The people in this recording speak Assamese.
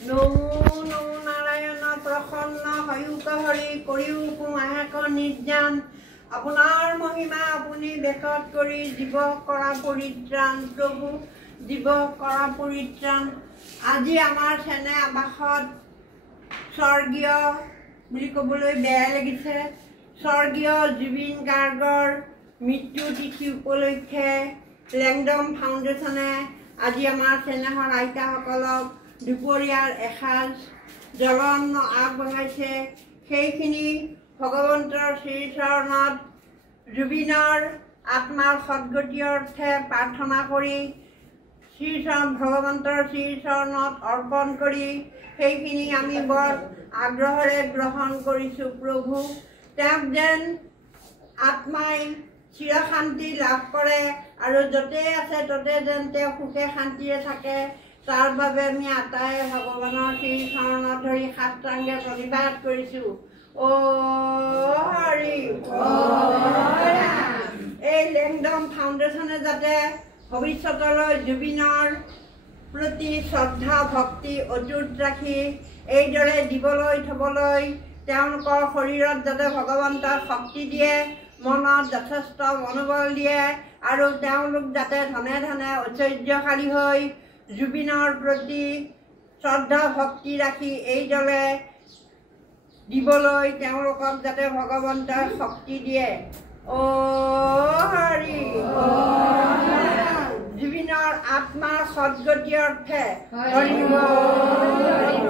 নমো নমো নাৰায়ণ প্ৰসন্ন হয়ুক হৰি কৰিও কুমাহাক নিৰ্যান আপোনাৰ মহিমা আপুনি বেকত কৰি জীৱ কৰা পৰিত্ৰাণ প্ৰভু জীৱ কৰা পৰিত্ৰাণ আজি আমাৰ চেনে আৱাসত স্বৰ্গীয় বুলি ক'বলৈ বেয়া লাগিছে স্বৰ্গীয় জুবিন গাৰ্গৰ মৃত্যু তিথি উপলক্ষে লেংডম ফাউণ্ডেশ্যনে আজি আমাৰ চেনেহৰ আইতাসকলক দুপৰীয়াৰ এসাঁজ জলঅন্ন আগবঢ়াইছে সেইখিনি ভগৱন্তৰ শ্ৰীচৰণত জুবিনৰ আত্মাৰ সদ্গতি অৰ্থে প্ৰাৰ্থনা কৰি শ্ৰীচৰণ ভগৱন্তৰ শ্ৰীচৰণত অৰ্পণ কৰি সেইখিনি আমি বৰ আগ্ৰহেৰে গ্ৰহণ কৰিছোঁ প্ৰভু তেওঁক যেন আত্মাই চিৰশান্তি লাভ কৰে আৰু য'তেই আছে ত'তে যেন তেওঁ সুখে শান্তিৰে থাকে তাৰ বাবে আমি আটাই ভগৱানৰ শ্ৰীচৰণত ধৰি সাষ্টাংগে প্ৰণিপাত কৰিছোঁ ও হৰি এই লেংডম ফাউণ্ডেশ্যনে যাতে ভৱিষ্যতলৈ জুবিনৰ প্ৰতি শ্ৰদ্ধা ভক্তি অটুট ৰাখি এইদৰে দিবলৈ থ'বলৈ তেওঁলোকৰ শৰীৰত যাতে ভগৱন্তৰ শক্তি দিয়ে মনত যথেষ্ট মনোবল দিয়ে আৰু তেওঁলোক যাতে ধনে ধনে ঐশ্বৰ্যশালী হৈ জুবিনৰ প্ৰতি শ্ৰদ্ধা ভক্তি ৰাখি এইদৰে দিবলৈ তেওঁলোকক যাতে ভগৱন্তই শক্তি দিয়ে ও হৰি জুবিনৰ আত্মাৰ সদ্গতি অৰ্থে হৰি বল